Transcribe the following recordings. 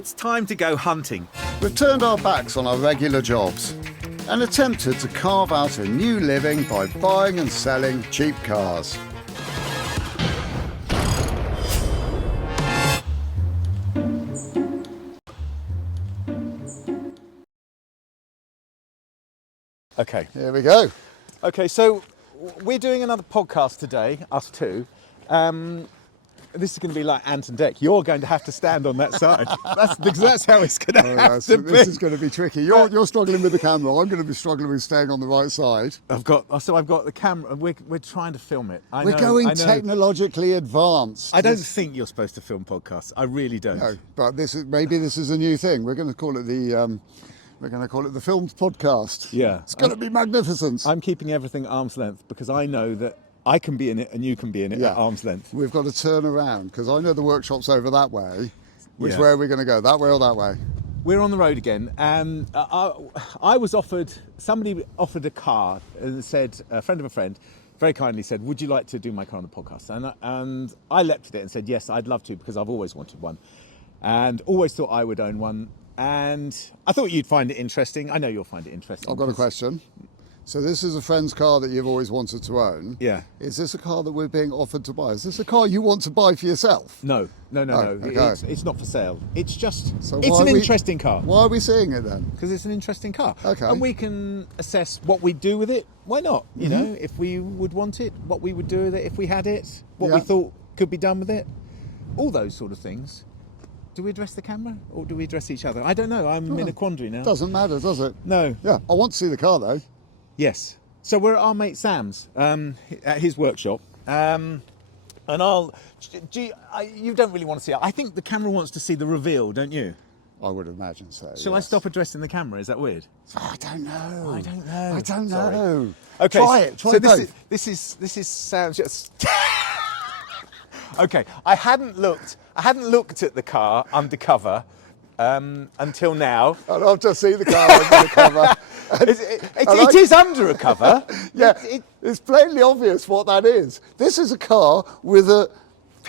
It's time to go hunting. We've turned our backs on our regular jobs and attempted to carve out a new living by buying and selling cheap cars. Okay. Here we go. Okay, so we're doing another podcast today, us two. This is going to be like Ant and Dec. You're going to have to stand on that side. That's how it's going to have to be. This is going to be tricky. You're struggling with the camera. I'm going to be struggling with staying on the right side. I've got the camera. We're trying to film it. We're going technologically advanced. I don't think you're supposed to film podcasts. I really don't. No, but maybe this is a new thing. We're going to call it the Filmed Podcast. Yeah, it's going to be magnificent. I'm keeping everything at arm's length because I know that I can be in it and you can be in it at arm's length. We've got to turn around because I know the workshop's over that way. Which way are we going to go? That way or that way? We're on the road again. Somebody offered a car and said, a friend of a friend, very kindly said, would you like to do my car on the podcast? And I leapt at it and said, yes, I'd love to because I've always wanted one and always thought I would own one. And I thought you'd find it interesting. I know you'll find it interesting. I've got a question. So this is a friend's car that you've always wanted to own. Yeah. Is this a car that we're being offered to buy? Is this a car you want to buy for yourself? No. Okay. It's not for sale. It's just, it's an interesting car. Why are we seeing it then? Because it's an interesting car. Okay. And we can assess what we do with it. Why not? You know, if we would want it, what we would do with it if we had it, what we thought could be done with it. All those sort of things. Do we address the camera or do we address each other? I don't know. I'm in a quandary now. Doesn't matter, does it? No. Yeah, I want to see the car though. Yes. So we're at our mate Sam's at his workshop, and you don't really want to see it. I think the camera wants to see the reveal, don't you? I would imagine so. Shall I stop addressing the camera? Is that weird? I don't know. I don't know. Know. Okay. Try it. Try so this is Sam's. Just... Okay. I hadn't looked at the car undercover. Until now. And I've just seen the car under the cover. It is under a cover. Yeah, it's plainly obvious what that is. This is a car with a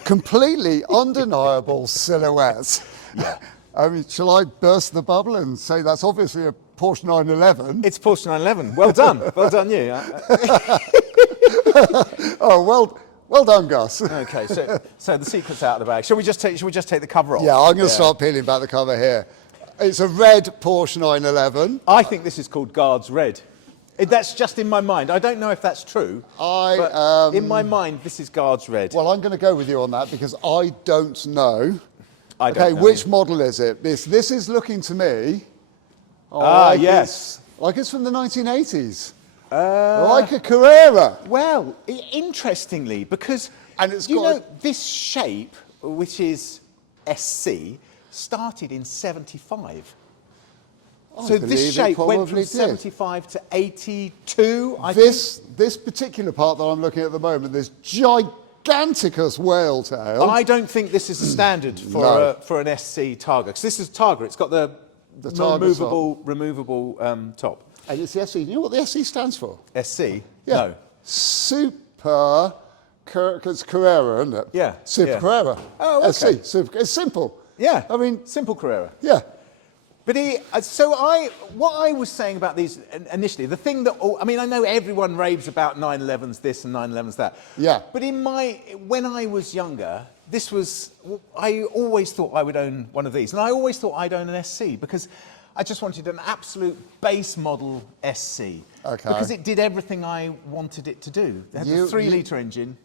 completely undeniable silhouette. Yeah. I mean, shall I burst the bubble and say that's obviously a Porsche 911? It's Porsche 911. Well done. Well done you. Oh, well done, Gus. Okay, so the secret's out of the bag. Shall we just take the cover off? Yeah, I'm going to start peeling back the cover here. It's a red Porsche 911. I think this is called Guards Red. That's just in my mind. I don't know if that's true. But in my mind, this is Guards Red. Well, I'm going to go with you on that because I don't know. I don't know. Which model is it? This is looking to me. Yes. Like it's from the 1980s. Like a Carrera. Well, interestingly, because this shape, which is SC, started in 75. So this shape went from 75 to 82, I think. This particular part that I'm looking at the moment, this giganticus whale tail. I don't think this is a standard for an SC Targa, because this is Targa. It's got the removable top. And it's the SC. You know what the SC stands for? SC? Yeah. No. Super, because Carrera, isn't it? Yeah. Super Carrera. Oh, okay. SC. Super, it's simple. Yeah. I mean, simple Carrera. Yeah. But what I was saying about these initially, the thing that, I know everyone raves about 911s this and 911s that. Yeah. But when I was younger, I always thought I would own one of these. And I always thought I'd own an SC because I just wanted an absolute base model SC. Okay. Because it did everything I wanted it to do. It had the 3-litre engine.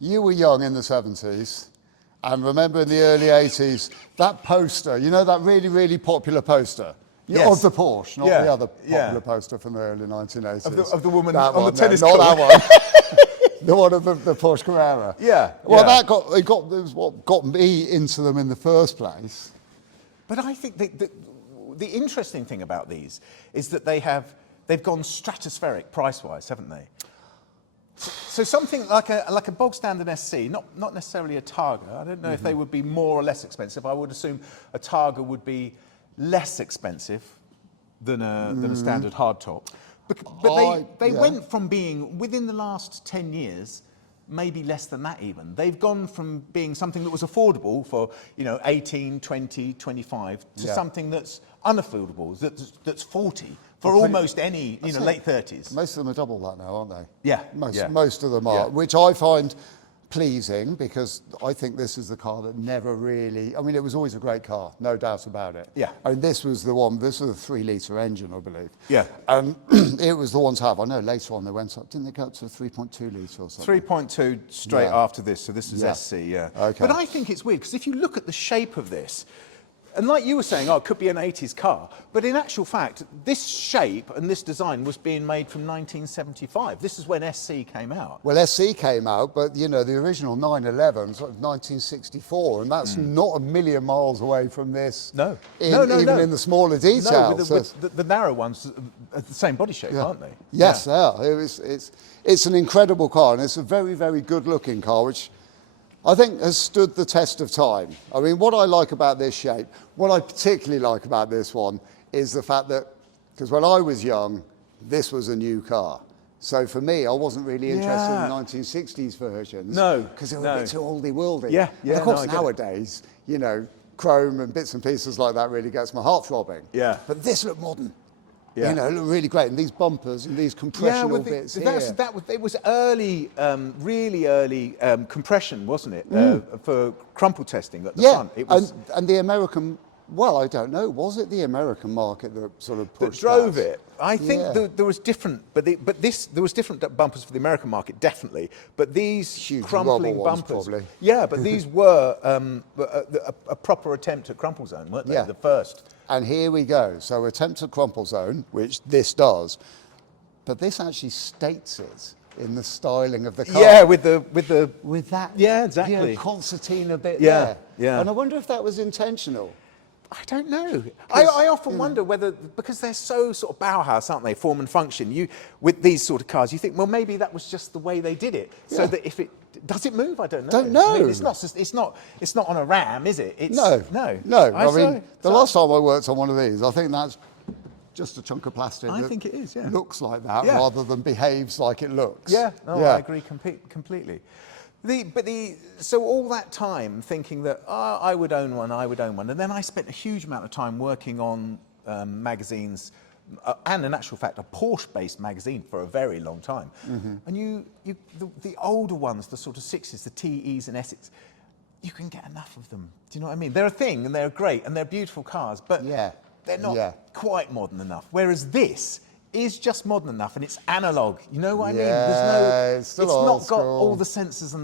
You were young in the 70s. And remember in the early 80s, that poster, you know that really, really popular poster? Yes. Of the Porsche, not the other popular poster from the early 1980s. Of the woman that on the tennis court. Not that one. The one of the Porsche Carrera. Yeah. Well, that was what got me into them in the first place. But I think the interesting thing about these is that they've gone stratospheric price-wise, haven't they? So something like a bog standard SC, not necessarily a Targa. I don't know if they would be more or less expensive. I would assume a Targa would be less expensive than a standard hardtop. But they went from being, within the last 10 years, maybe less than that even. They've gone from being something that was affordable for, 18, 20, 25 to something that's unaffordable, that's 40 for almost any, late 30s. Most of them are double that now, aren't they? Yeah. Most of them are, which I find pleasing, because I think this is the car that never really, I mean, it was always a great car, no doubt about it. Yeah. I mean, this was the one, this was a 3-litre engine, I believe. Yeah. And it was the one to have. I know later on they went up, didn't they go up to a 3.2 litre or something? 3.2 straight after this, so this is SC, Okay. But I think it's weird, because if you look at the shape of this, and like you were saying, it could be an 80s car, but in actual fact, this shape and this design was being made from 1975. This is when SC came out. Well, SC came out, but the original 911 sort of 1964, and that's not a million miles away from this. No. Even in the smaller details. No, with the narrow ones are the same body shape, aren't they? Yes, they are. It's an incredible car, and it's a very, very good-looking car, which I think has stood the test of time. I mean, what I like about this shape, what I particularly like about this one, is the fact that, because when I was young, this was a new car. So for me, I wasn't really interested in the 1960s versions. No. Because they were a bit too oldie-worldy. Yeah. And of course, nowadays, chrome and bits and pieces like that really gets my heart throbbing. Yeah. But this looked modern. Yeah. It looked really great. And these bumpers and these compressional bits here. It was early, really early compression, wasn't it? For crumple testing at the front. It was, and the American, well, I don't know, was it the American market that sort of pushed that drove that? it? I think there was different, there was different bumpers for the American market, definitely. But these Huge crumpling rubber ones, bumpers, probably. yeah, but these were a proper attempt at crumple zone, weren't they? Yeah. The first. And here we go. So attempt at crumple zone, which this does, but this actually states it in the styling of the car. Yeah, with that. Yeah, exactly. Concertina bit Yeah, there. yeah. And I wonder if that was intentional. I don't know. I often wonder whether, because they're so sort of Bauhaus, aren't they, form and function, with these sort of cars, you think, well, maybe that was just the way they did it. So that if does it move? I don't know. Don't know. I mean, it's not on a Ram, is it? No. I mean, the last time I worked on one of these, I think that's just a chunk of plastic. I think it is, yeah. Looks like that rather than behaves like it looks. Yeah, I agree completely. So all that time thinking that I would own one, and then I spent a huge amount of time working on magazines, and in actual fact a Porsche-based magazine for a very long time. And the older ones, the sort of 60s, the TEs and Essex, you can get enough of them. Do you know what I mean? They're a thing, and they're great, and they're beautiful cars, but they're not quite modern enough. Whereas this is just modern enough, and it's analog. You know what I mean? It's not got all the sensors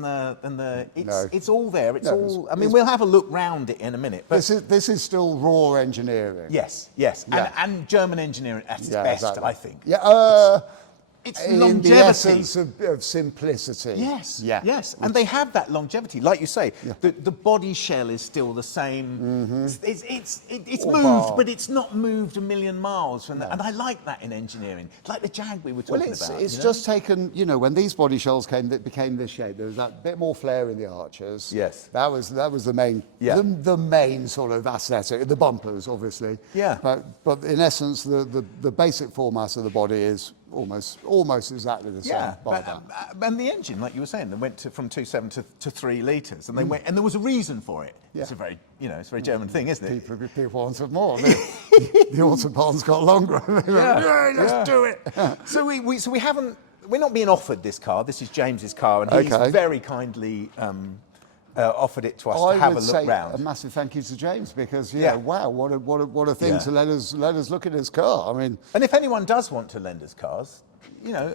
it's all there. It's all. I mean, we'll have a look round it in a minute. But this is still raw engineering. Yes, and German engineering at its best, exactly. I think. Yeah. It's in longevity. the essence of simplicity. Yes, and they have that longevity, like you say. The body shell is still the same. It's moved, but it's not moved a million miles from that. And I like that in engineering, like the Jag we were talking about. It's just taken. When these body shells came, that became this shape. There was that bit more flair in the arches. Yes, that was the main. The main sort of aesthetic. The bumpers, obviously. Yeah. But in essence, the basic format of the body is almost exactly the same. And the engine, like you were saying, they went from 2.7 to 3 litres, and they went, and there was a reason for it. It's a very, it's a very German thing, isn't it? People wanted more. The autobahn's got longer. Let's do it. So we haven't. We're not being offered this car. This is James's car, and he's very kindly offered it to us to have a look round. A massive thank you to James, because wow, what a thing to let us look at his car. I mean, and if anyone does want to lend us cars,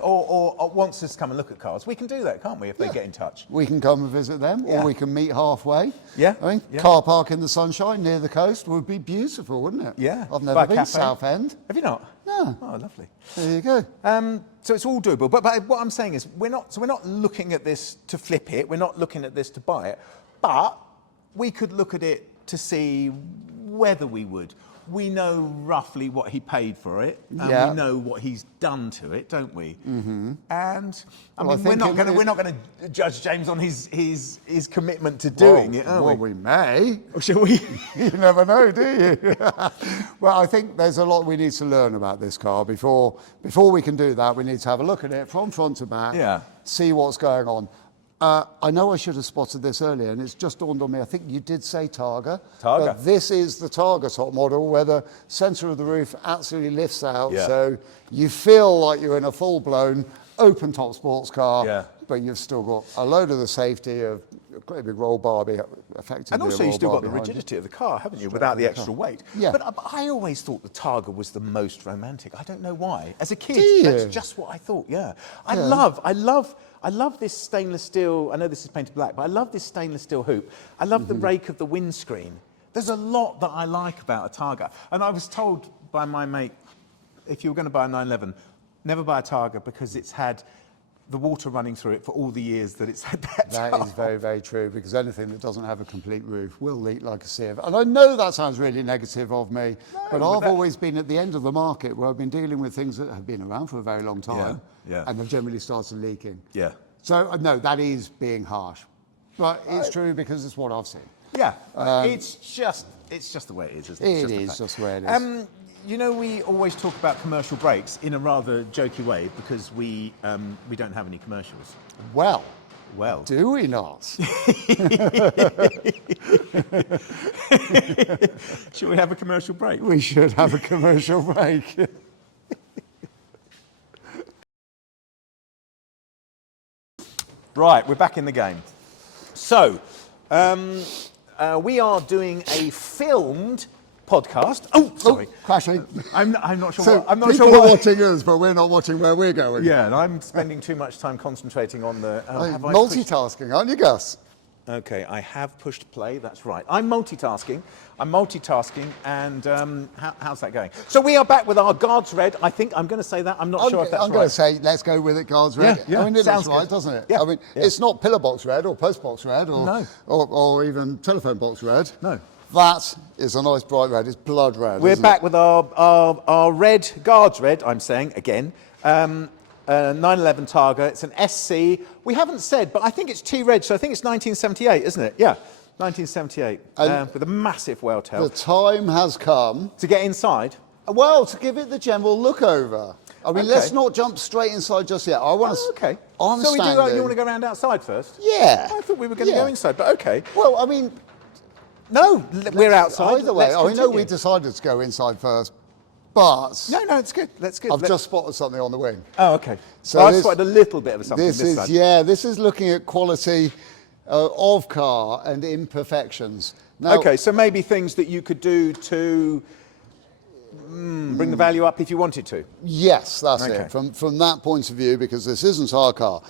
or wants us to come and look at cars, we can do that, can't we? If they get in touch, we can come and visit them, or we can meet halfway. I mean, car park in the sunshine near the coast would be beautiful, wouldn't it? Yeah, I've never been to Southend. Have you not? No. Oh, lovely. There you go. So it's all doable. But what I'm saying is, we're not looking at this to flip it. We're not looking at this to buy it. But we could look at it to see whether we would. We know roughly what he paid for it, and we know what he's done to it, don't we? Mm-hmm. And I mean, we're not going to judge James on his commitment to doing it, are we? Well, we may. Or shall we? You never know, do you? Well, I think there's a lot we need to learn about this car before we can do that. We need to have a look at it from front to back, see what's going on. I know I should have spotted this earlier, and it's just dawned on me. I think you did say Targa. Targa. But this is the Targa top model, where the centre of the roof absolutely lifts out, Yeah. so you feel like you're in a full-blown open-top sports car, Yeah. but you've still got a load of the safety of a great big roll bar, effectively. And also a you've roll still bar got the behind you. rigidity of the car, haven't you, without the extra weight. Yeah. But I always thought the Targa was the most romantic. I don't know why. As a kid, Do you? that's just what I thought, yeah. I love this stainless steel, I know this is painted black, but I love this stainless steel hoop. I love the rake of the windscreen. There's a lot that I like about a Targa. And I was told by my mate, if you were going to buy a 911, never buy a Targa because it's had the water running through it for all the years that it's had that That tar. is very, very true, because anything that doesn't have a complete roof will leak like a sieve. And I know that sounds really negative of me, but I've always been at the end of the market where I've been dealing with things that have been around for a very long time, yeah. and they've generally started leaking. Yeah. So, no, that is being harsh. But it's true because it's what I've seen. Yeah, it's just the way it is, isn't it? It is just the way it is. You know, we always talk about commercial brakes in a rather jokey way because we don't have any commercials. Well, Well, do we not? should we have a commercial break? We should have a commercial break. Right, we're back in the game. So, we are doing a filmed podcast. Oh, sorry. Crashing. I'm not sure. So I'm not people sure. are watching us, but we're not watching where we're going. Yeah, and I'm spending too much time concentrating on the. Have I pushed- Multitasking, aren't you, Gus? Okay, I have pushed play. That's right. I'm multitasking, and how's that going? So we are back with our guards red. I think I'm going to say that. I'm not sure if that's I'm right. going to say, let's go with it, guards red. Yeah, I mean, it sounds looks right, good. doesn't it? Yeah, I mean, yeah. it's not pillar box red or post box red or, No. or even telephone box red. No. That is a nice bright red. It's blood red. We're isn't back it? with our red guards red. I'm saying again. 911 Targa. It's an SC. We haven't said, but I think it's T-Reg, so I think it's 1978, isn't it? Yeah, 1978, with a massive whale tail. The time has come. To get inside. Well, to give it the general look over. I mean, Okay. let's not jump straight inside just yet. I want to. Oh, okay. I'm So you standing. want to go around outside first? Yeah. I thought we were going to Yeah. go inside, but okay. Well, I mean, No, we're outside. either way. Let's I know we continue. decided to go inside first, but No, it's good. That's good. I've just spotted something on the wing. Oh, okay. So So I've this- spotted a little bit of something This this is side. this is looking at quality of car and imperfections. Now, Okay, so maybe things that you could do to bring the value up if you wanted to. yes, that's Okay. it. From that point of view, because this isn't our car.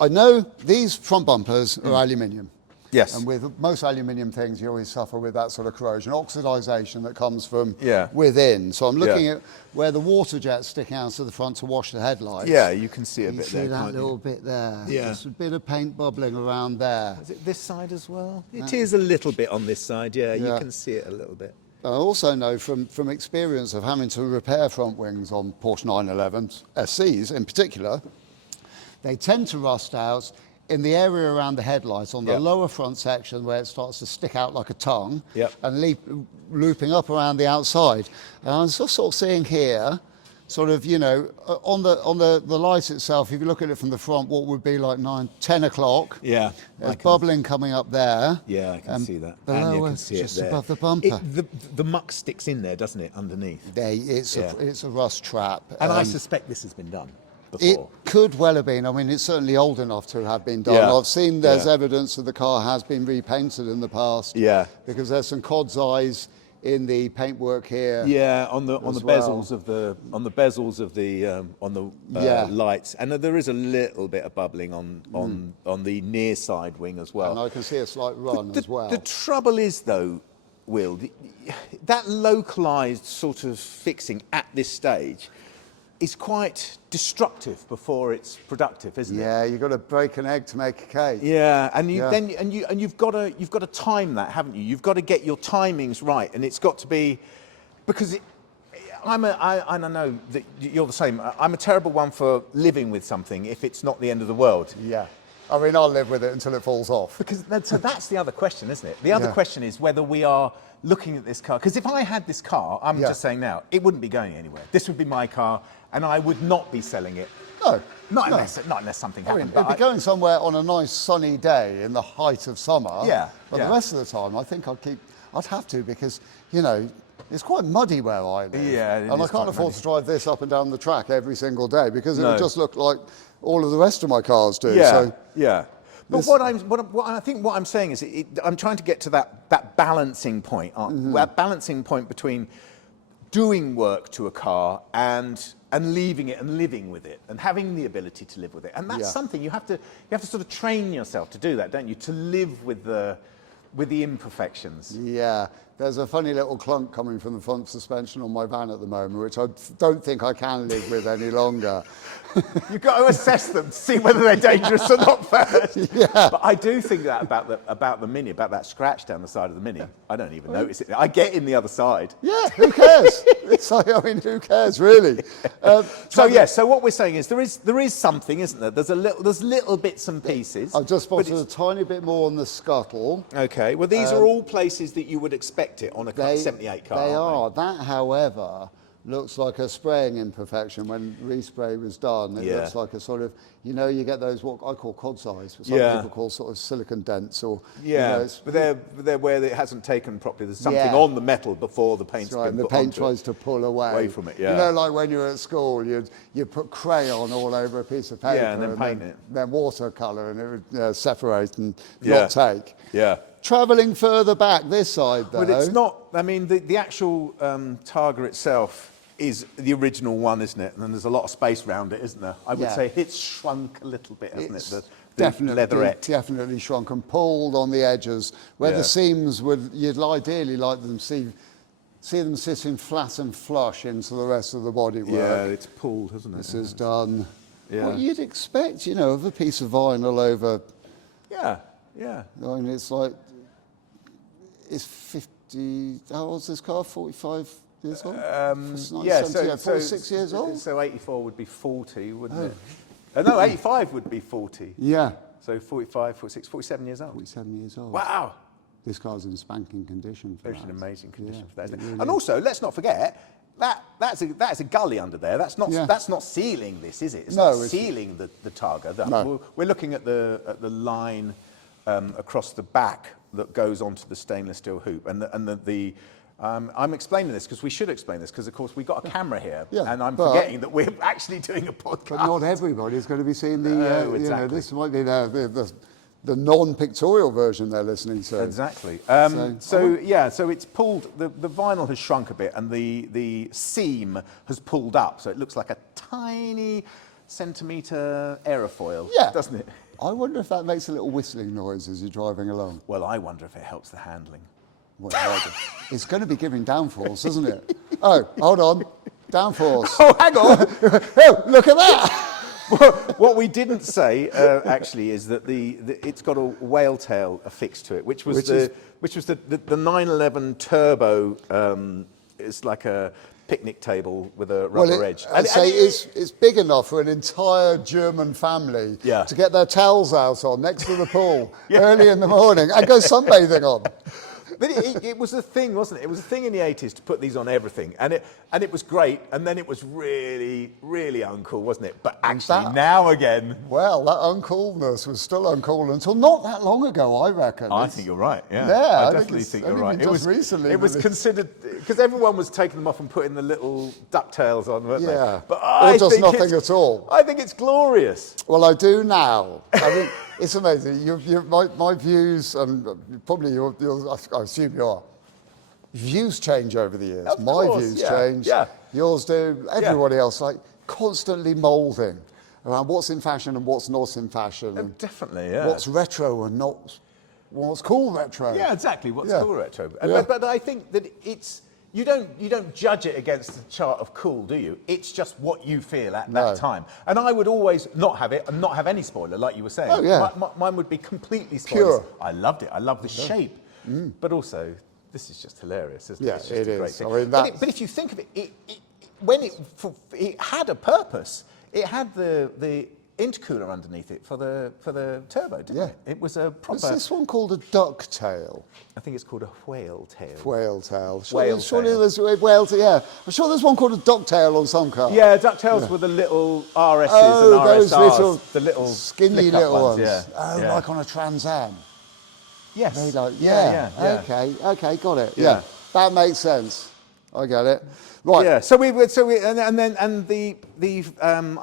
I know these front bumpers are aluminium. Yes. And with most aluminium things, you always suffer with that sort of corrosion, oxidization that comes from Yeah. within. So I'm looking Yeah. at where the water jet's sticking out to the front to wash the headlights. Yeah, you can see a You bit see there. that can't you? little bit there? Yeah. There's a bit of paint bubbling around there. Is it this side as well? It is a little bit on this side, yeah. You Yeah. can see it a little bit. I also know from experience of having to repair front wings on Porsche 911s, SCs in particular, they tend to rust out in the area around the headlights, on the Yeah. lower front section where it starts to stick out like a tongue, Yep. and looping up around the outside. And I'm sort of seeing here, sort of, you know, on the light itself, if you look at it from the front, what would be like 9, 10 o'clock. Yeah. There's bubbling coming up there. Yeah, I can see that. Below and you us, can see just it there. above the bumper. The muck sticks in there, doesn't it, underneath? It's a rust trap. And I suspect this has been done before. It could well have been. I mean, it's certainly old enough to have been done. Yeah. I've seen there's Yeah. evidence that the car has been repainted in the past. Yeah. Because there's some cod's eyes in the paintwork here. Yeah, on the as bezels well. of the Yeah. lights, and there is a little bit of bubbling on the near side wing as well. And I can see a slight run as well. The trouble is, though, Will, that localised sort of fixing at this stage is quite destructive before it's productive, isn't it? Yeah, you've got to break an egg to make a cake. Yeah, and Yeah. you've got to time that, haven't you? You've got to get your timings right, and it's got to be because I know that you're the same. I'm a terrible one for living with something if it's not the end of the world. Yeah. I mean, I'll live with it until it falls off. Because so that's the other question, isn't it? The other Yeah. question is whether we are looking at this car. Because if I had this car, I'm Yeah. just saying now, it wouldn't be going anywhere. This would be my car, and I would not be selling it No. Not no. unless something I mean, happened. it'd be going somewhere on a nice sunny day in the height of summer. Yeah, But yeah. the rest of the time, I think I'd have to, because, it's quite muddy where I live. Yeah, it and I is can't quite afford muddy. to drive this up and down the track every single day, because it No. would just look like all of the rest of my cars do. Yeah, So yeah. But this- what I think what I'm saying is I'm trying to get to that balancing point, that balancing point between doing work to a car and leaving it and living with it and having the ability to live with it. And that's Yeah. something you have to sort of train yourself to do that, don't you? To live with the imperfections. Yeah, there's a funny little clunk coming from the front suspension on my van at the moment, which I don't think I can live with any longer. You've got to assess them to see whether they're dangerous or not first. Yeah. But I do think that about the Mini, about that scratch down the side of the Mini. I don't even notice it. I get in the other side. Yeah, who cares? It's like, who cares, really? So what we're saying is there is something, isn't there? There's little bits and pieces. I've just but spotted a tiny bit more on the scuttle. Okay, well these are all places that you would expect it on a 78 car. They aren't are. That, however, looks like a spraying imperfection. When respray was done, it Yeah. looks like a sort of, you get those what I call cod size, but some Yeah. people call sort of silicon dents, or Yeah, it's- but they're where it hasn't taken properly. There's something Yeah. on the metal before the paint's That's right, been and the put paint onto tries it. to pull away From it, yeah. like when you were at school, you put crayon all over a piece of paper, Yeah, and then paint it. then watercolor, and it would separate and Yeah. not take. Yeah. Travelling further back this side, though. But it's not, I mean, the actual Targa itself is the original one, isn't it? And then there's a lot of space around it, isn't there? I would Yeah. say it's shrunk a little bit, hasn't It's it? The leatherette. definitely shrunk and pulled on the edges, where Yeah. the seams you'd ideally like them see them sitting flat and flush into the rest of the bodywork. Yeah, it's pulled, hasn't it? This is done. Yeah. What you'd expect, of a piece of vinyl over. Yeah, yeah. I mean, it's like, it's 50. How old's this car? 45 years old. Yeah, 46 years old. So 84 would be 40, wouldn't it? No, 85 would be 40. Yeah, So 45, 46, 47 years old. 47 years old. Wow. This car's in spanking condition. For It's an that. amazing condition Yeah, for that, isn't it it? really And is. also, let's not forget that's a gully under there. That's not sealing this, is it? It's No, not it's- sealing the Targa. No. We're looking at the line across the back that goes onto the stainless steel hoop, and I'm explaining this because we should explain this because, of course, we've got a camera here, Yeah, and I'm but- forgetting that we're actually doing a podcast. But not everybody is going to be seeing the. No, exactly. This might be the non-pictorial version they're listening to. Exactly. So So it's pulled. The vinyl has shrunk a bit, and the seam has pulled up, so it looks like a tiny centimetre aerofoil, Yeah. doesn't it? I wonder if that makes a little whistling noise as you're driving along. Well, I wonder if it helps the handling. Well, it's going to be giving downforce, isn't it? Oh, hold on. Downforce. Oh, hang on. Oh, look at that. What we didn't say actually is that it's got a whale tail affixed to it, which was the 911 Turbo. It's like a picnic table with a rubber edge. I'd say it's big enough for an entire German family Yeah. to get their towels out on next to the pool early in the morning and go sunbathing on. But it was a thing, wasn't it? It was a thing in the 80s to put these on everything. And it was great. And then it was really, really uncool, wasn't it? But actually, now again... Well, that uncoolness was still uncool until not that long ago, I reckon. I think you're right, yeah. Yeah, I I think definitely it's think you're only right. been just recently It was that considered... Because everyone was taking them off and putting the little ducktails on, weren't they? Yeah. But Or just nothing at all. I think it's glorious. Well, I do now. I mean, it's amazing. My views, and probably I assume your views change over the years. Of My course, views yeah, change. yeah. Yours do. Everybody else, like constantly moulding around what's in fashion and what's not in fashion. And Definitely, yeah. what's retro and not what's cool retro. Yeah, exactly. What's Yeah. cool retro? Yeah. But I think that you don't judge it against the chart of cool, do you? It's just what you feel at No. that time. And I would always not have it and not have any spoiler, like you were saying. Oh, yeah. Mine would be completely spoilers. Pure. I loved it. I love the shape. But also, this is just hilarious, isn't it? Yeah, It's just it a great is. thing. I mean, But if you think of it, when it had a purpose. It had the intercooler underneath it for the turbo, didn't Yeah. it? It was a proper. Is this one called a ducktail? I think it's called a whale tail. Whale tail. Whale Surely tail. there's whale tail. Yeah, I'm sure there's one called a ducktail on some car. Yeah, ducktails were the little RSs Oh, and those RSRs, little the little skinny flick-up little ones. Yeah. Oh, yeah. like on a Trans Am. Yes. They like, yeah. Okay, got it. Yeah. Yeah, that makes sense. I get it. Right. Yeah. So we I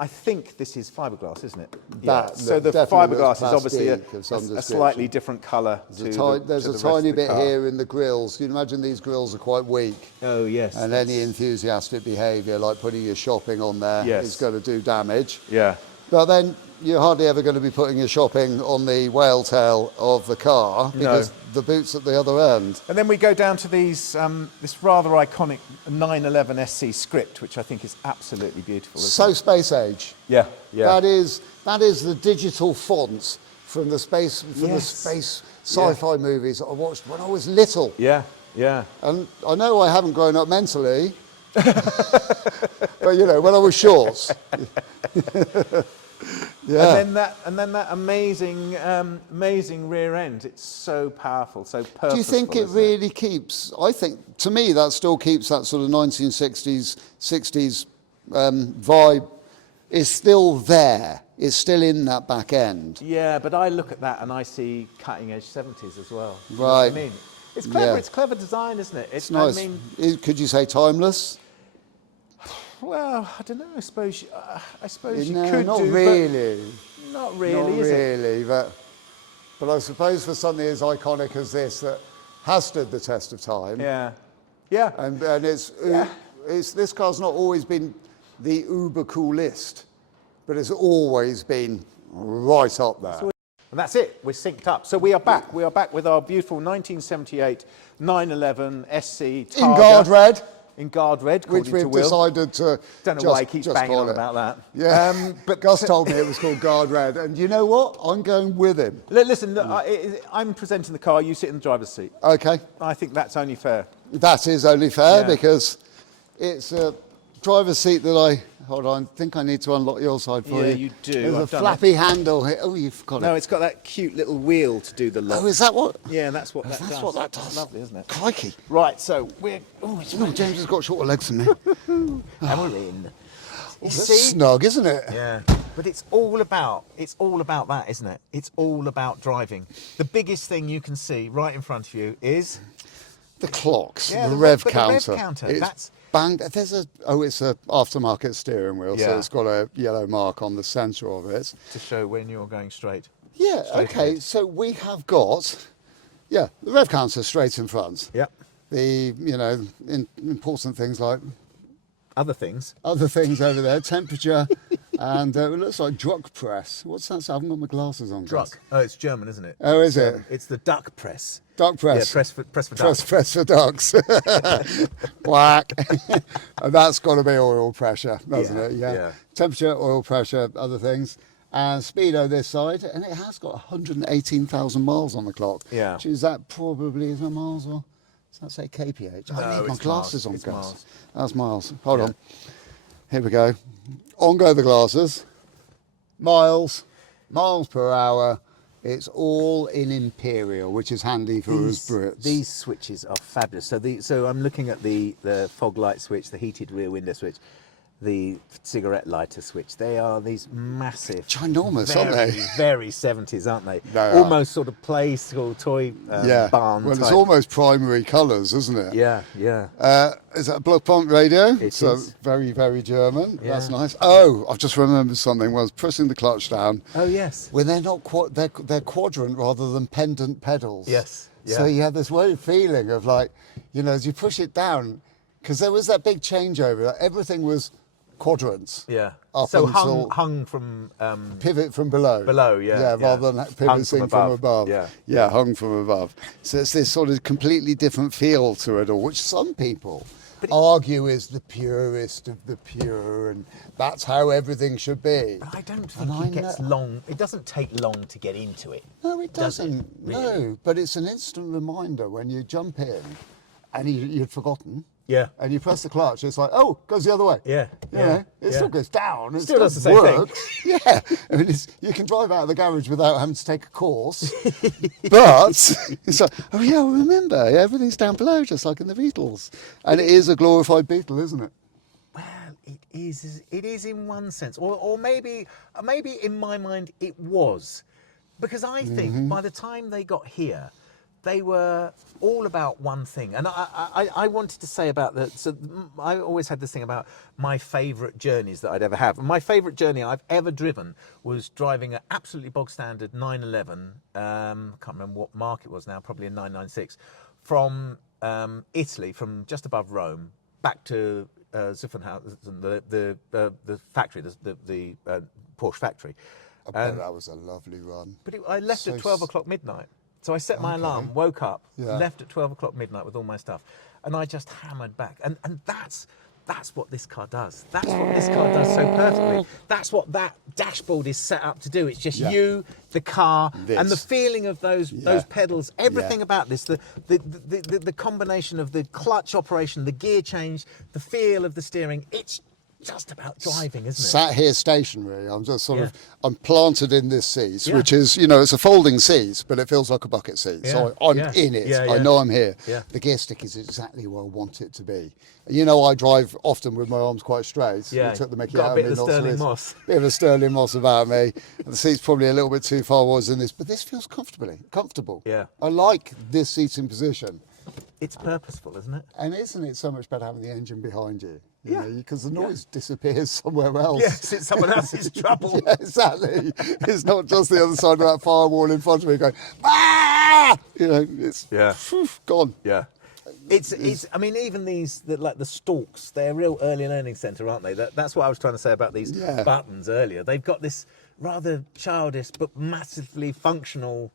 think this is fiberglass, isn't it? That So the definitely fiberglass looks is obviously plastique of some a slightly different colour to There's to a the rest tiny of the bit car. here in the grills. You can imagine these grills are quite weak. Oh yes. And any enthusiastic behaviour, like putting your shopping on there, Yes. is going to do damage. Yeah. But then you're hardly ever going to be putting your shopping on the whale tail of the car because the boot's at the other end. And then we go down to these this rather iconic 911 SC script, which I think is absolutely beautiful. Isn't So it? space age. Yeah. Yeah. That is the digital fonts from the space sci-fi movies that I watched when I was little. Yeah. Yeah. And I know I haven't grown up mentally, but you know, when I was short. Yeah. And then that amazing rear end. It's so powerful, so purposeful. Do you think it isn't really keeps? I think, to me, that still keeps that sort of 1960s, 60s vibe. Is still there. It's still in that back end. Yeah, but I look at that and I see cutting edge 70s as well. You know Right. what I mean, it's clever. Yeah. It's clever design, isn't it? It's nice. I mean, Could you say timeless? well, I don't know. I suppose you No, could not do, really. but not really, Not is it? really, but I suppose for something as iconic as this that has stood the test of time, Yeah, yeah. and it's this car's not always been the uber coolest, but it's always been right up there. And that's it. We're synced up. So we are back. We are back with our beautiful 1978 911 SC In Targa. guard red, In guard red, which according we've to Will. decided to Don't know why he keeps just banging call on it. about that. Yeah, but Gus told me it was called guard red, and you know what? I'm going with him. Listen, I'm presenting the car. You sit in the driver's seat. Okay. I think that's only fair. That is only fair Yeah. because it's a driver's seat that I think I need to unlock your side for Yeah, you. you do. There's I've a done flappy handle here. Oh, you've got No, it. it's got that cute little wheel to do the lock. Oh, is that what? Yeah, that's what that That's does. what that does. It's lovely, isn't it? Crikey. Right, so we're... Oh, it's Oh, James has got shorter legs than me. and we're in. You That's see? snug, isn't it? Yeah, but it's all about that, isn't it? It's all about driving. The biggest thing you can see right in front of you is The clocks, Yeah, the the rev rev counter. counter, It's that's- banged. It's a aftermarket steering wheel, so Yeah. it's got a yellow mark on the centre of it. to show when you're going straight. Yeah, Straight okay, ahead. so we have got, the rev counter straight in front. Yep. The, important things like Other things. other things over there, temperature, and it looks like Druck press. What's that? I haven't got my glasses on. Gus. Druck. Oh, it's German, isn't it? Oh, is it? It's the duck press. Duck press. Yeah, press for duck. Press for ducks. Whack. And that's got to be oil pressure, doesn't Yeah, it? Yeah. yeah. Temperature, oil pressure, other things. And speedo this side, and it has got 118,000 miles on the clock. Yeah. Which is that probably, is that miles or does that say kph? I No, need my it's glasses miles, on, it's Gus. miles. That's miles. Hold on. Here we go. On go the glasses. Miles per hour. It's all in imperial, which is handy for us Brits. These switches are fabulous. So I'm looking at the fog light switch, the heated rear window switch, the cigarette lighter switch. They are these massive, Ginormous, aren't they? Very 70s, aren't they? They are. Almost sort of play school toy barn Well, type. it's almost primary colours, isn't it? Yeah, yeah. Is that a block pump radio? It so is. very, very German. Yeah. That's nice. Oh, I've just remembered something. When I was pressing the clutch down, Oh yes. when they're not they're quadrant rather than pendant pedals. Yes. Yeah. So you have this weird feeling of like, as you push it down, because there was that big changeover. Like everything was quadrants. Yeah. Up So until hung from pivot from below. Below, yeah, Yeah, yeah. rather than pivoting from above. Yeah. Yeah, hung from above. So it's this sort of completely different feel to it all, which some people argue is the purest of the pure, and that's how everything should be. But I don't And think I it gets know- long. It doesn't take long to get into it. No, it Does it, doesn't. really? No, but it's an instant reminder when you jump in and you'd forgotten. Yeah. And you press the clutch, it's like, oh, goes the other way. Yeah, You yeah, know, it yeah. still goes down. It Still does the same thing. Yeah. I mean, you can drive out of the garage without having to take a course. But it's like, oh yeah, remember, everything's down below, just like in the Beatles. And it is a glorified Beetle, isn't it? Well, it is. It is in one sense, or maybe in my mind it was, because I think by the time they got here, they were all about one thing. And I wanted to say about that. So I always had this thing about my favourite journeys that I'd ever have. And my favourite journey I've ever driven was driving an absolutely bog standard 911. I can't remember what mark it was now, probably a 996, from Italy, from just above Rome, back to Zuffenhausen, the factory, the Porsche factory. I bet that was a lovely run. But I left at 12 o'clock midnight. So I set my alarm, woke up, left at 12 o'clock midnight with all my stuff, and I just hammered back. And that's what this car does. That's what this car does so perfectly. That's what that dashboard is set up to do. It's just you, the car, and the feeling of those pedals. Everything about this, the combination of the clutch operation, the gear change, the feel of the steering. It's just about driving, isn't it? Sat here stationary, I'm just sort of, I'm planted in this seat, which is, it's a folding seat, but it feels like a bucket seat. So I'm in it. I know I'm here. Yeah. The gear stick is exactly where I want it to be. I drive often with my arms quite straight. Yeah, I took the mickey got out a bit of of me, Sterling Moss. Bit of a Sterling Moss about me. And the seat's probably a little bit too far was in this, but this feels comfortable. Yeah. I like this seating position. It's purposeful, isn't it? And isn't it so much better having the engine behind you? Yeah. Because the noise disappears somewhere else. Yes, it's someone else's trouble. Yeah, exactly. It's not just the other side of that firewall in front of me going, ah! It's gone. Yeah. It's. I mean, even these, like the stalks, they're a real early learning centre, aren't they? That's what I was trying to say about these buttons earlier. They've got this rather childish but massively functional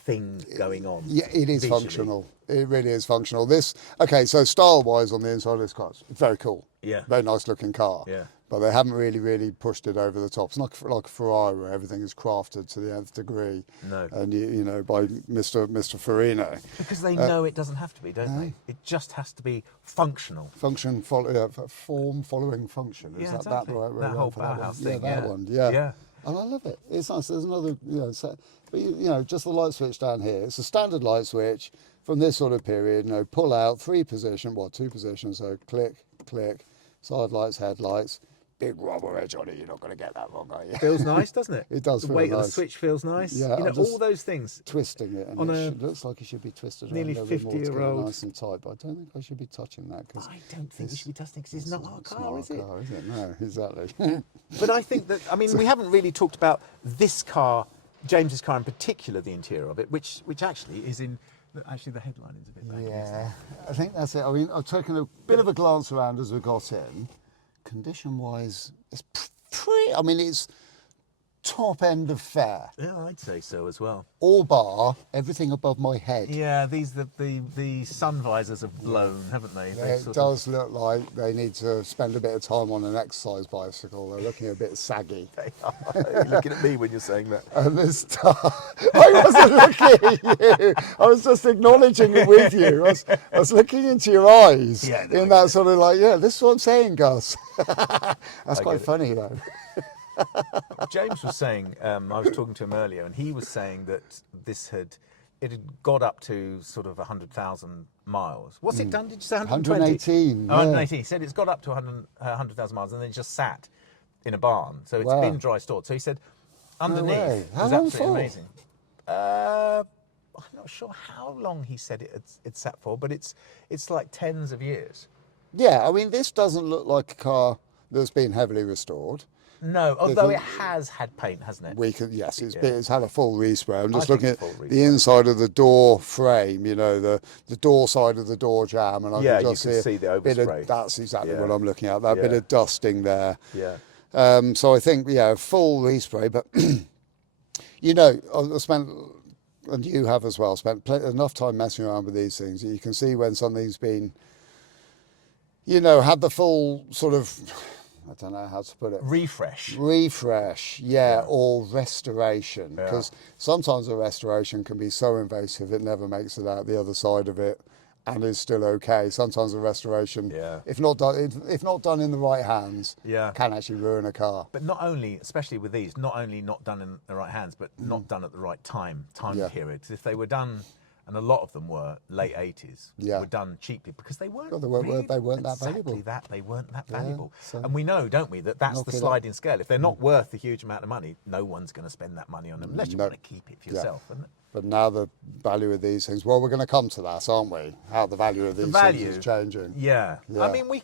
thing going on. Yeah, it is visually. functional. It really is functional. So style-wise on the inside of this car, it's very cool. Yeah. Very nice looking car. Yeah. But they haven't really pushed it over the top. It's not like a Ferrari where everything is crafted to the nth degree. No. And by Mr. Farina. Because they know it doesn't have to be, don't they? It just has to be functional. Form following function. Is that the right word? That whole Bauhaus thing. Yeah, that one. Yeah. And I love it. It's nice. There's another, but just the light switch down here. It's a standard light switch from this sort of period. Pull out, two positions. So click, side lights, headlights. Big rubber edge on it. You're not going to get that wrong, are you? Feels nice, doesn't it? It does. The feel weight nice. of the switch feels nice. Yeah, all those things. Twisting it, and it looks like it should be twisted nearly around a little bit more to get it 50-year-old. nice and tight. But I don't think I should be touching that because I don't think you should be touching because it's not our car, is it? No, exactly. But I think that we haven't really talked about this car, James's car in particular, the interior of it, which actually is in. Actually, the headline is a bit back. Yeah, I think that's it. I mean, I've taken a bit of a glance around as we got in. Condition-wise, it's pretty. I mean, it's top end of fair. Yeah, I'd say so as well. All bar everything above my head. Yeah, the sun visors have blown, haven't they? It does look like they need to spend a bit of time on an exercise bicycle. They're looking a bit saggy. They are. You're looking at me when you're saying that. And this I wasn't looking at you. I was just acknowledging it with you. I was looking into your eyes in that sort of this is what I'm saying, Gus. That's quite funny, though. James was saying, I was talking to him earlier, and he was saying that it had got up to sort of 100,000 miles. What's it done? Did you say 120? 118. Oh, 118. He said it's got up to 100,000 miles and then it just sat in a barn. So it's been dry stored. So he said underneath How was long absolutely for? amazing. I'm not sure how long he said it sat for, but it's like tens of years. Yeah, I mean, this doesn't look like a car that's been heavily restored. No, although it has had paint, hasn't it? It's had a full respray. I'm just looking at the inside of the door frame, the door side of the door jamb, and I can just see the overspray. That's exactly what I'm looking at. That bit of dusting there. Yeah. So I think full respray, but I spent, and you have as well, spent enough time messing around with these things. You can see when something's been, had the full sort of, I don't know how to put it. Refresh, or restoration. Because sometimes a restoration can be so invasive it never makes it out the other side of it and is still okay. Sometimes a restoration, Yeah. if not done in the right hands, Yeah. can actually ruin a car. But not only, especially with these, not only not done in the right hands, but not done at the right time Yeah. period. 'Cause if they were done, and a lot of them were late 80s, Yeah. were done cheaply because they weren't. Well, they weren't really that exactly valuable. that they weren't that Yeah, valuable. so And we know, don't we, that that's knock the it up. sliding scale. If they're not worth a huge amount of money, no one's going to spend that money on them unless you No. want to keep it for yourself. Isn't it? But now the value of these things, well, we're going to come to that, aren't we? How the value of these things is changing. Yeah. Yeah. I mean, we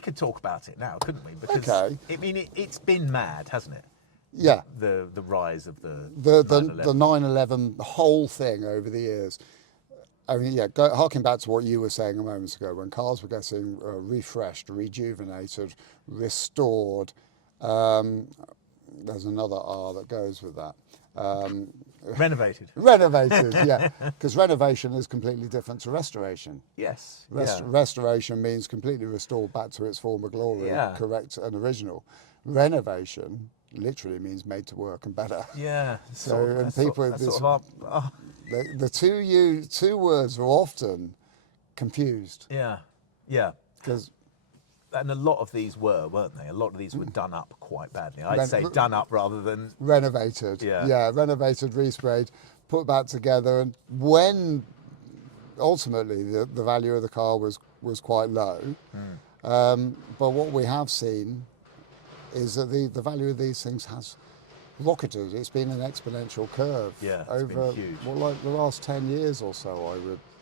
could talk about it now, couldn't we? Because Okay. I mean, it's been mad, hasn't it? Yeah. The rise of the The 911, the whole thing over the years. I mean, yeah, harking back to what you were saying a moment ago, when cars were getting refreshed, rejuvenated, restored, there's another R that goes with that. Renovated. Renovated, yeah, because renovation is completely different to restoration. Yes. Restoration means completely restored back to its former glory, Yeah. correct and original. Renovation literally means made to work and better. Yeah. So, and people, the two words are often confused yeah. because And a lot of these weren't they? A lot of these were done up quite badly. I'd say done up rather than... renovated, renovated, resprayed, put back together, and when ultimately the value of the car was quite low. But what we have seen is that the value of these things has rocketed. It's been an exponential curve over huge. well, like the last 10 years or so,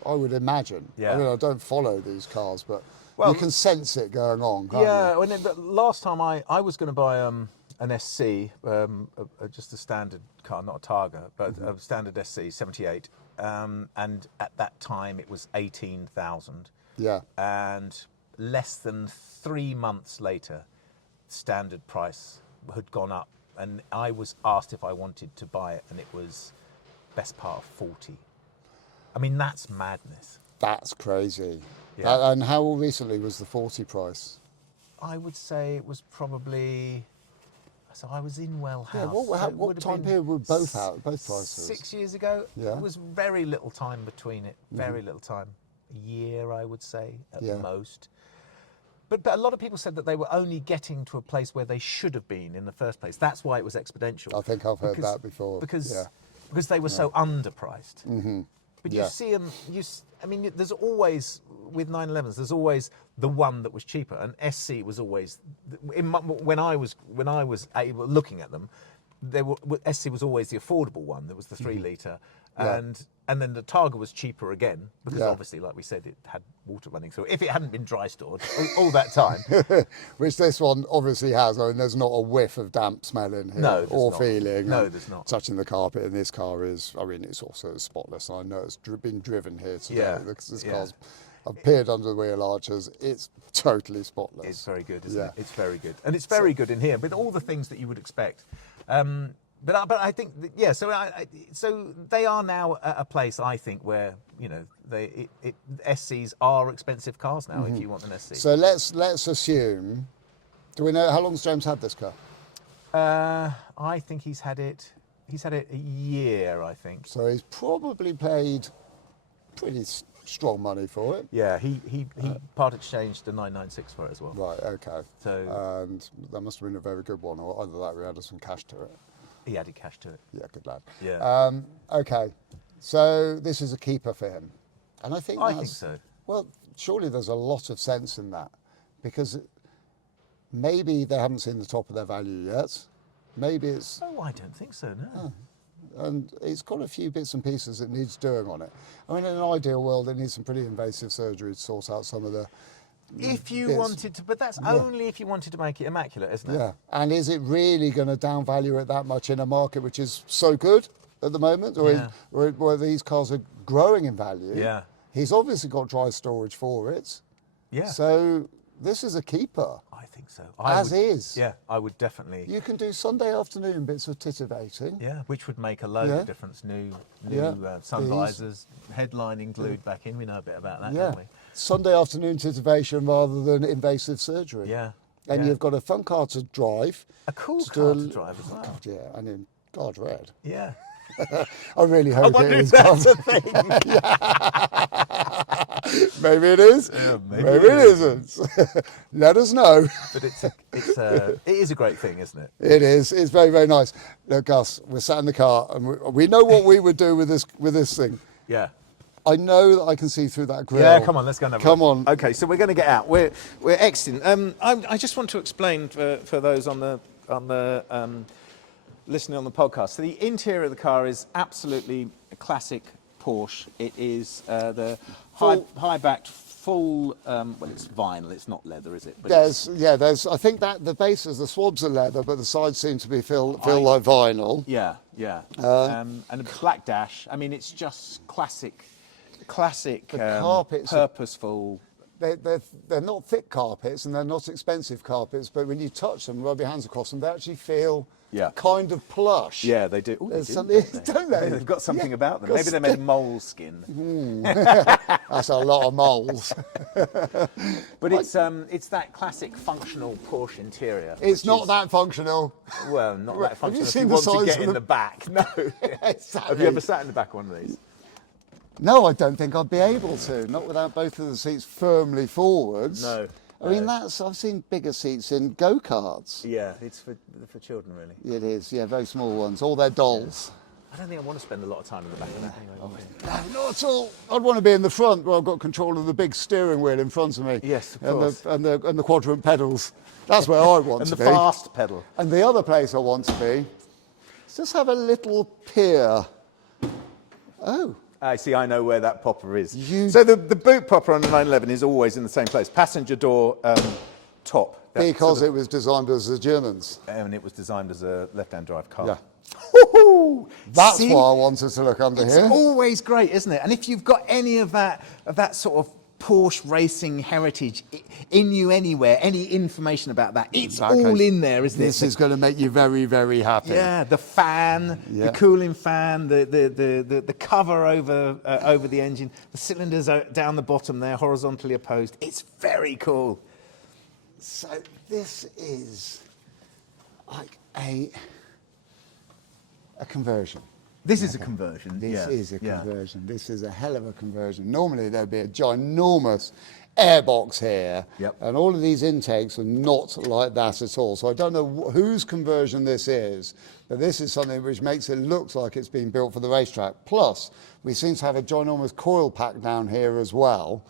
I would imagine. Yeah. I mean, I don't follow these cars, but Well, you can sense it going on, can't Yeah, you? when the last time I was going to buy an SC, just a standard car, not a Targa, but a standard SC 78, and at that time it was 18,000, Yeah. and less than 3 months later, standard price had gone up, and I was asked if I wanted to buy it, and it was best part of 40. I mean, that's madness. That's crazy. Yeah. And how recently was the 40 price? I would say it was probably. So I was in Well House. Yeah, so it what would have time been period were both out, both prices? 6 years ago. Yeah. There was very little time between it. Very little time. A year, I would say, at most. But a lot of people said that they were only getting to a place where they should have been in the first place. That's why it was exponential. I think I've heard that before. Because yeah. because they were so underpriced. But Yeah. you see them. I mean, there's always with 911s. There's always the one that was cheaper, and SC was always. When I was looking at them, SC was always the affordable one. There was the 3 litre, and then the Targa was cheaper again because obviously, like we said, it had water running through. If it hadn't been dry stored all that time, Which this one obviously has. I mean, there's not a whiff of damp smell in here, No, there's or not. feeling. No, and there's not. Touching the carpet in this car is, I mean, it's also spotless. I know it's been driven here today. Yeah, This yeah. car's appeared under the wheel arches. It's totally spotless. it's very good, isn't Yeah. it? It's very good, and it's very good in here with all the things that you would expect. But I think so they are now at a place, I think, where SCs are expensive cars now. If you want an SC, So let's assume. Do we know how long's James had this car? I think he's had it a year, I think. So he's probably paid pretty strong money for it. Yeah, he part exchanged the 996 for it as well. Right. Okay. So And that must have been a very good one, or either that or he added some cash to it. he added cash to it. Yeah, good lad. Yeah. Okay, so this is a keeper for him, and I think so. Well, surely there's a lot of sense in that, because maybe they haven't seen the top of their value yet. Maybe it's Oh, I don't think so. No. and it's got a few bits and pieces it needs doing on it. I mean, in an ideal world, it needs some pretty invasive surgery to sort out some of the. If you bits. wanted to, but that's only if you wanted to make it immaculate, isn't it? Yeah, and is it really going to downvalue it that much in a market which is so good at the moment, or where these cars are growing in value? Yeah. He's obviously got dry storage for it. Yeah. So this is a keeper. I think so. As is. Yeah, I would definitely. You can do Sunday afternoon bits of titivating. Yeah, which would make a load of difference. New sun These. visors, headlining glued back in. We know a bit about that, Yeah. don't we? Sunday afternoon titivation rather than invasive surgery. Yeah. And yeah. you've got a fun car to drive. a cool to car do to drive as well. Yeah, and in God red. Yeah. I really I hope wonder it if is. that's a thing. Maybe it is. Maybe it isn't. Let us know. But it is a great thing, isn't it? It is. It's very, very nice. Look, Gus, we're sat in the car, and we know what we would do with this thing. Yeah. I know that I can see through that grill. Yeah, come on, let's go and have a Come look. on. Okay, so we're going to get out. We're exiting. I just want to explain for those on the listening on the podcast. So the interior of the car is absolutely a classic Porsche. It is the high-backed full. Well, it's vinyl. It's not leather, is it? But There's. I think that the bases, the swabs are leather, but the sides seem to be feel like vinyl. Yeah. And a black dash. I mean, it's just classic. The carpets purposeful. They're not thick carpets and they're not expensive carpets, but when you touch them, rub your hands across them, they actually feel kind of plush. Yeah, they do. Ooh, There's they do, something, don't they? They've got something about them. Maybe they're made of moleskin. That's a lot of moles. But it's that classic functional Porsche interior. It's not that functional. Well, not that functional. Have you If seen you the want to size get of in the back. No. Exactly. Have you ever sat in the back of one of these? No, I don't think I'd be able to. Not without both of the seats firmly forwards. No. I mean, I've seen bigger seats in go-karts. Yeah, it's for children, really. It is, yeah, very small ones. All their dolls. I don't think I want to spend a lot of time in the back of that anyway. No, not at all. I'd want to be in the front where I've got control of the big steering wheel in front of me. Yes, of and course. And the quadrant pedals. That's where I want And to the be. fast pedal. And the other place I want to be is just have a little pier. Oh. I see, I know where that popper is. So the boot popper on the 911 is always in the same place. Passenger door top. That Because sort it was designed as the Germans. and it was designed as a left-hand drive car. Yeah. Woo-hoo! That's See? why I wanted to look under It's here. always great, isn't it? And if you've got any of that sort of Porsche racing heritage in you anywhere, any information about that, it's all in there, isn't This it? is going to make you very, very happy. Yeah, the fan, the cooling fan, the cover over the engine, the cylinders are down the bottom there, horizontally opposed. It's very cool. So this is like a conversion. This is a conversion. This yeah. is a yeah. conversion. This is a hell of a conversion. Normally there'd be a ginormous airbox here, Yep. and all of these intakes are not like that at all. So I don't know whose conversion this is, but this is something which makes it look like it's been built for the racetrack. Plus, we seem to have a ginormous coil pack down here as well.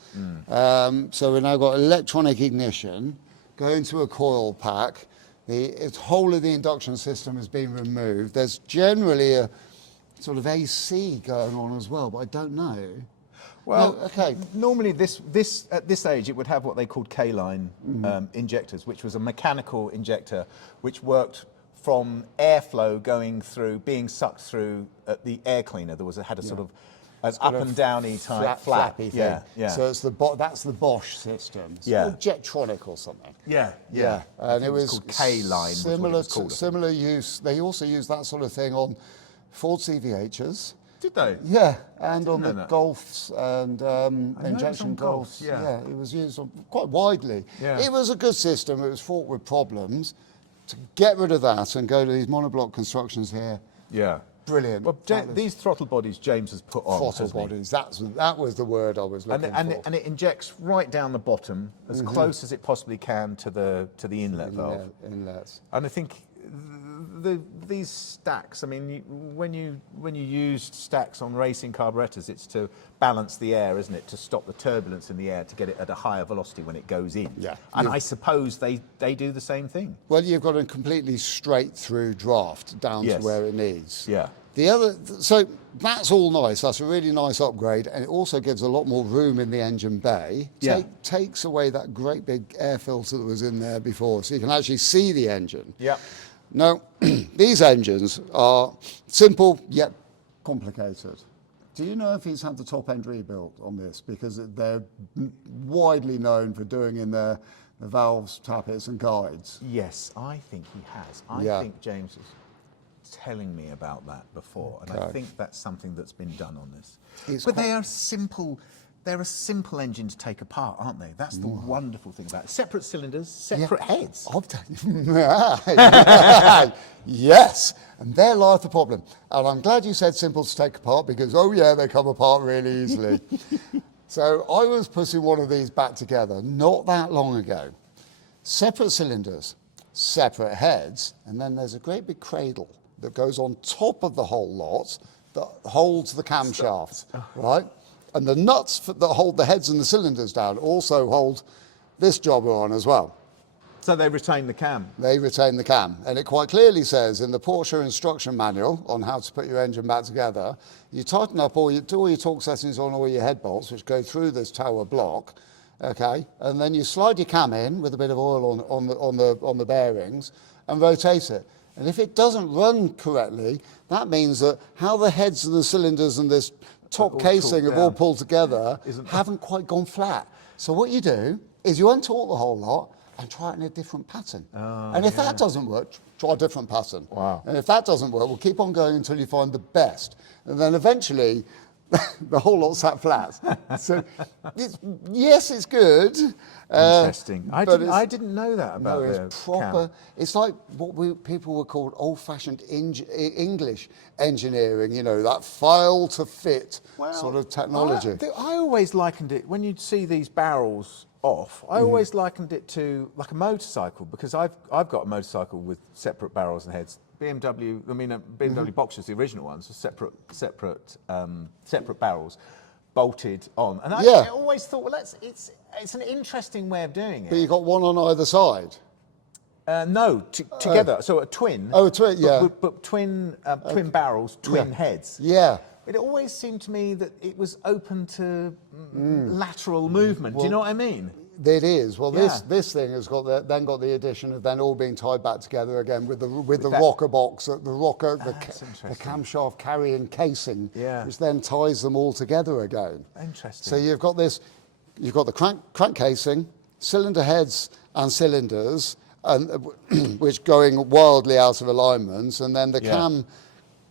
So we've now got electronic ignition, going to a coil pack. The whole of the induction system has been removed. There's generally a sort of AC going on as well, but I don't know. Well, No, okay. Normally, this at this age, it would have what they called K-line injectors, which was a mechanical injector which worked from airflow going through, being sucked through the air cleaner. Had a sort of an up and downy type flappy thing. Yeah. So it's that's the Bosch system. It's called Jetronic or something. Yeah. And it was called K-line. Similar use. They also use that sort of thing on Ford CVHs. Did they? Yeah, and on know the that. Golfs and injection on Golfs. Golfs, yeah. It was used quite widely. Yeah. It was a good system. It was fraught with problems. To get rid of that and go to these monoblock constructions here, Yeah. brilliant. Well, these throttle bodies James has put on. Throttle hasn't he? bodies. That was the word I was looking for. And it injects right down the bottom, as close as it possibly can to the inlet valve. Inlets. And I think these stacks. I mean, when you used stacks on racing carburetors, it's to balance the air, isn't it? To stop the turbulence in the air, to get it at a higher velocity when it goes in. Yeah. And I suppose they do the same thing. Well, you've got a completely straight through draft down Yes. to where it needs. Yeah. So that's all nice. That's a really nice upgrade, and it also gives a lot more room in the engine bay. Yeah. Takes away that great big air filter that was in there before, so you can actually see the engine. Yeah. Now, these engines are simple yet complicated. Do you know if he's had the top end rebuilt on this? Because they're widely known for doing in the valves, tappets, and guides. Yes, I think he has. I think James was telling me about that before, and I think that's something that's been done on this. But they are simple. They're a simple engine to take apart, aren't they? That's the wonderful thing about it. Separate cylinders, separate heads. Yes, and there lies the problem. And I'm glad you said simple to take apart because, they come apart really easily. So I was putting one of these back together not that long ago. Separate cylinders, separate heads, and then there's a great big cradle that goes on top of the whole lot that holds the camshaft, right? And the nuts that hold the heads and the cylinders down also hold this jobber on as well. So they retain the cam. They retain the cam. And it quite clearly says in the Porsche instruction manual on how to put your engine back together, you tighten up do all your torque settings on all your head bolts, which go through this tower block, okay? And then you slide your cam in with a bit of oil on the bearings and rotate it. And if it doesn't run correctly, that means that how the heads and the cylinders and this top casing have all pulled together haven't quite gone flat. So what you do is you untorque the whole lot and try it in a different pattern. And if that doesn't work, try a different pattern. Wow. And if that doesn't work, we'll keep on going until you find the best. And then eventually, the whole lot sat flat. So, yes, it's good. Interesting. but I didn't know that about no, the it's proper. cam. It's like what people were called old-fashioned English engineering. You know, that file-to-fit sort of technology. I always likened it, when you'd see these barrels off, I always likened it to like a motorcycle, because I've got a motorcycle with separate barrels and heads. BMW Boxers, the original ones, are separate barrels, bolted on. And I always thought, well, it's an interesting way of doing it. But you got one on either side. No, together. So a twin. Oh, a twin, yeah. But twin barrels, twin heads. Yeah. It always seemed to me that it was open to lateral movement. Do you know what I mean? It is. Well, this thing has got the addition of then all being tied back together again with the rocker box, the camshaft carrying casing, which then ties them all together again. Interesting. So you've got the crank casing, cylinder heads and cylinders, and which going wildly out of alignment, and then the cam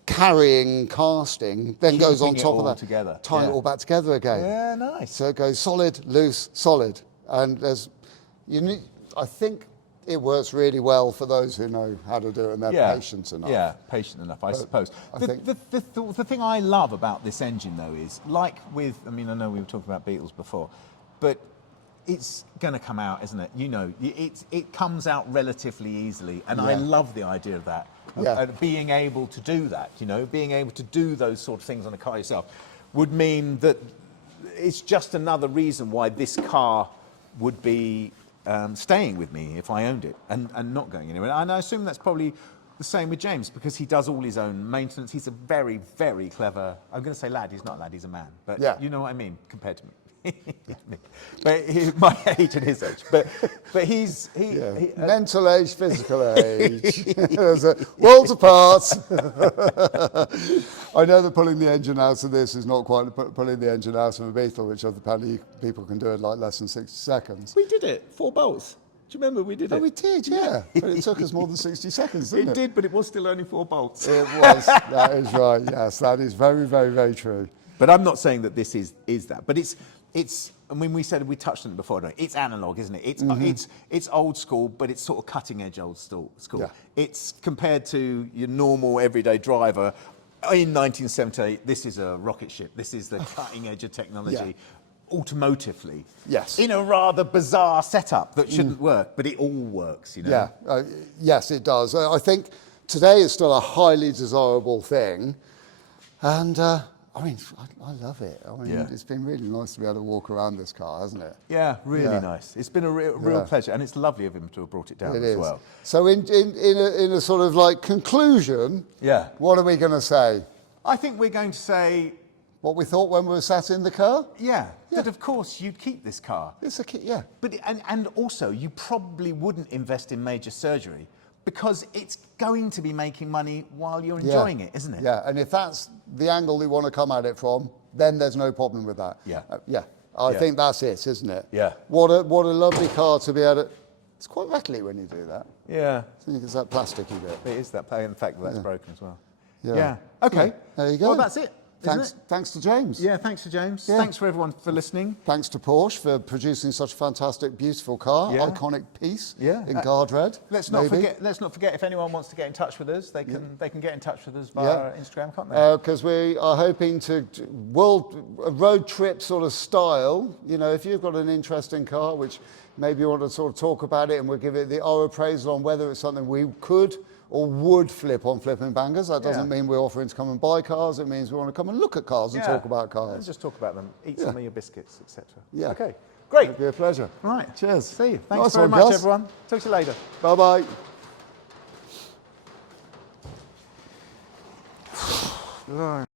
carrying casting then goes on top of that, together. tying it all back together again. Yeah, nice. So it goes solid, loose, solid. And I think it works really well for those who know how to do it and they're patient enough. Yeah, patient enough, I suppose. The thing I love about this engine, though, is like with, I know we were talking about Beetles before, but it's going to come out, isn't it? You know, it comes out relatively easily, and I love the idea of that. Being able to do that, being able to do those sort of things on a car yourself would mean that it's just another reason why this car would be staying with me if I owned it and not going anywhere. And I assume that's probably the same with James, because he does all his own maintenance. He's a very, very clever, I'm going to say lad, he's not a lad, he's a man. But you know what I mean, compared to me. But he's my age and his age. But he's mental age, physical age. There's a world apart. I know that pulling the engine out of this is not quite pulling the engine out of a Beetle, which apparently people can do in like less than 60 seconds. We did it, 4 bolts. Do you remember we did it? Oh, we did, yeah. But it took us more than 60 seconds, didn't it? It did, but it was still only 4 bolts. It was. That is right. Yes, that is very, very, very true. But I'm not saying that this is that. But it's. I mean, we touched on it before. Don't we? It's analog, isn't it? It's old school, but it's sort of cutting edge old school. Yeah. It's compared to your normal everyday driver. In 1978, this is a rocket ship. This is the cutting edge of technology, automotively. Yes. In a rather bizarre setup that shouldn't work, but it all works. Yeah. Yes, it does. I think today is still a highly desirable thing, and. I love it. It's been really nice to be able to walk around this car, hasn't it? Yeah, really nice. It's been a real pleasure, and it's lovely of him to have brought it down as well. So in a sort of like conclusion, what are we going to say? I think we're going to say what we thought when we were sat in the car? That of course you'd keep this car. It's a kit, But and also you probably wouldn't invest in major surgery, because it's going to be making money while you're enjoying it, isn't it? Yeah, and if that's the angle you want to come at it from, then there's no problem with that. I think that's it, isn't it? Yeah. What a lovely car to be able to... It's quite rattly when you do that. Yeah. I think it's that plasticky bit. It is that, in fact, that's broken as well. Yeah. Okay. There you go. Well, that's it. Thanks to James. Yeah, thanks to James. Yeah. Thanks for everyone for listening. Thanks to Porsche for producing such a fantastic, beautiful car, Yeah. iconic piece Yeah. in guard red. Let's not maybe. forget if anyone wants to get in touch with us, they can get in touch with us via Instagram, can't they? Because we are hoping to road trip sort of style. You know, if you've got an interesting car, which maybe you want to sort of talk about it, and we'll give it our appraisal on whether it's something we could or would flip on Flipping Bangers. That doesn't mean we're offering to come and buy cars. It means we want to come and look at cars and talk about And cars. just talk about them, eat some of your biscuits, etc. Yeah. Okay, great. It'd be a pleasure. Right. Cheers. See you. Thanks Nice very one, much, Gus. everyone. Talk to you later. Bye-bye. Right.